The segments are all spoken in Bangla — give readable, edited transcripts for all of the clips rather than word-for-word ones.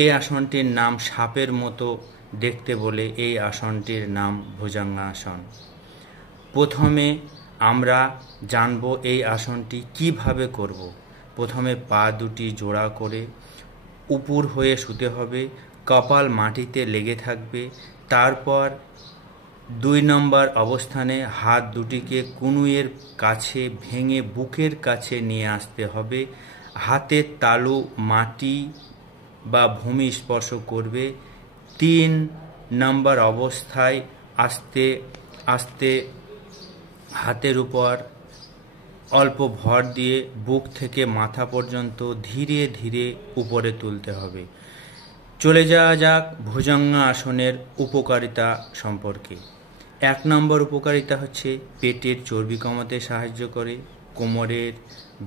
এই আসনটির নাম সাপের মতো দেখতে বলে এই আসনটির নাম ভুজঙ্গাসন। প্রথমে আমরা জানব এই আসনটি কিভাবে করব। প্রথমে পা দুটি জোড়া করে উপর হয়ে শুতে হবে, কপাল মাটিতে লেগে থাকবে। তারপর 2 নম্বর অবস্থানে হাত দুটিকে কনুইয়ের কাছে ভেঙে বুকের কাছে নিয়ে আসতে হবে। হাতের তালু মাটি বা ভূমি স্পর্শ করবে। 3 নম্বর অবস্থায় আস্তে আস্তে হাতের উপর অল্প ভর দিয়ে বুক থেকে মাথা পর্যন্ত ধীরে ধীরে উপরে তুলতে হবে। চলে যাওয়া যাক ভুজঙ্গাসনের উপকারিতা সম্পর্কে। 1 নম্বর উপকারিতা হচ্ছে পেটের চর্বি কমাতে সাহায্য করে, কোমরের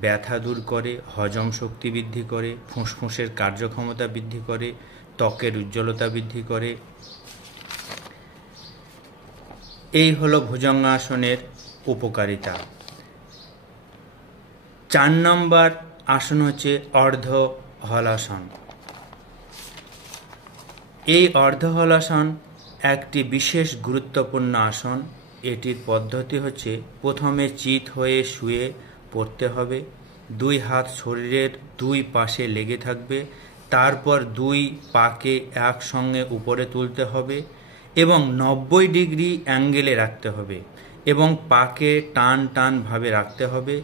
ব্যথা দূর করে, হজম শক্তি বৃদ্ধি করে, ফুসফুসের কার্যক্ষমতা বৃদ্ধি করে, ত্বকের উজ্জ্বলতা বৃদ্ধি করে। এই হলো ভুজঙ্গাসনের উপকারিতা। 4 নম্বর আসন হচ্ছে অর্ধ হলাসন। এই অর্ধ হলাসন একটি বিশেষ গুরুত্বপূর্ণ আসন। এটির পদ্ধতি হচ্ছে প্রথমে চিত হয়ে শুয়ে পড়তে হবে। 2 হাত শরীরের 2 পাশে লেগে থাকবে। তারপর 2 পাকে একসঙ্গে উপরে তুলতে হবে এবং 90 ডিগ্রি অ্যাঙ্গেলে রাখতে হবে এবং পাকে টান টান ভাবে রাখতে হবে।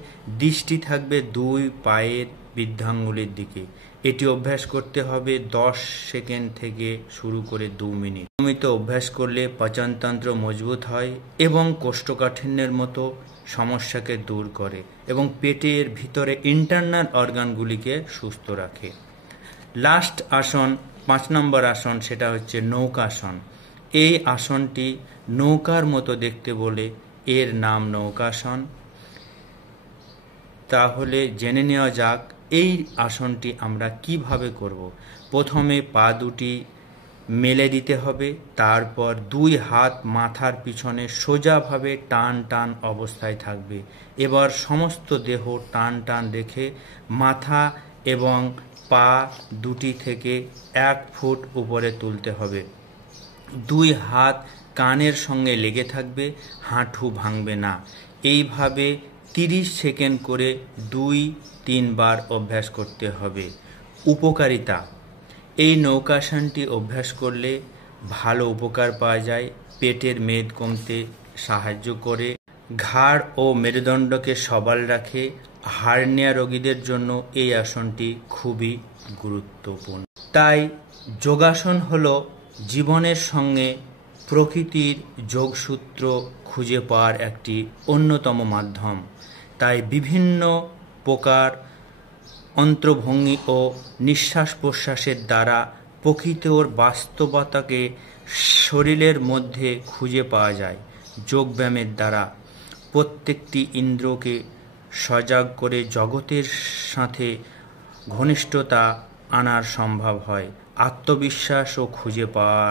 দৃষ্টি থাকবে 2 পায়ের বৃদ্ধাঙ্গুলির দিকে। এটি অভ্যাস করতে হবে 10 সেকেন্ড থেকে শুরু করে 2 মিনিট। নিয়মিত অভ্যাস করলে পাচনতন্ত্র মজবুত হয় এবং কোষ্ঠকাঠিন্যের মতো সমস্যাকে দূর করে এবং পেটের ভিতরে ইন্টারনাল অর্গানগুলিকে সুস্থ রাখে। লাস্ট আসন 5 নম্বর আসন, সেটা হচ্ছে নৌকাসন। এই আসনটি নৌকার মতো দেখতে বলে এর নাম নৌকাসন। তাহলে জেনে নেওয়া যাক এই আসনটি আমরা কিভাবে করব। প্রথমে পা দুটি মেলে দিতে হবে, তারপর 2 হাত মাথার পিছনে সোজাভাবে টান টান অবস্থায় থাকবে। এবার সমস্ত দেহ টান টান রেখে মাথা এবং পা দুটি থেকে 1 ফুট উপরে তুলতে হবে। 2 হাত কানের সঙ্গে লেগে থাকবে, হাঁটু ভাঙবে না। এইভাবে 30 সেকেন্ড করে 2-3 বার অভ্যাস করতে হবে। উপকারিতা: এই নৌকাসনটি অভ্যাস করলে ভালো উপকার পাওয়া যায়। পেটের মেদ কমতে সাহায্য করে, ঘাড় ও মেরুদণ্ডকে সবল রাখে। হার্নিয়া রোগীদের জন্য এই আসনটি খুবই গুরুত্বপূর্ণ। তাই যোগাসন হলো জীবনের সঙ্গে প্রকৃতির যোগসূত্র খুঁজে পাওয়ার একটি অন্যতম মাধ্যম। তাই বিভিন্ন প্রকার অন্তর্ভঙ্গি ও নিঃশ্বাস প্রশ্বাসের দ্বারা প্রকৃতির বাস্তবতাকে শরীরের মধ্যে খুঁজে পাওয়া যায়। যোগব্যায়ামের দ্বারা প্রত্যেকটি ইন্দ্রিয়কে সজাগ করে জগতের সাথে ঘনিষ্ঠতা আনার সম্ভব হয়। আত্মবিশ্বাসও খুঁজে পাওয়া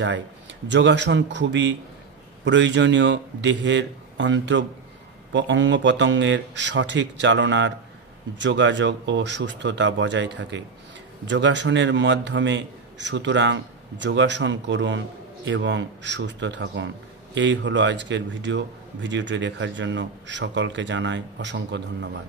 যায়। যোগাসন খুবই প্রয়োজনীয় দেহের অঙ্গ প্রত্যঙ্গের সঠিক চালনার যোগাযোগ ও সুস্থতা বজায় থাকে যোগাসনের মাধ্যমে। সুতরাং যোগাসন করুন এবং সুস্থ থাকুন। এই হলো আজকের ভিডিওটি দেখার জন্য সকলকে জানাই অসংখ্য ধন্যবাদ।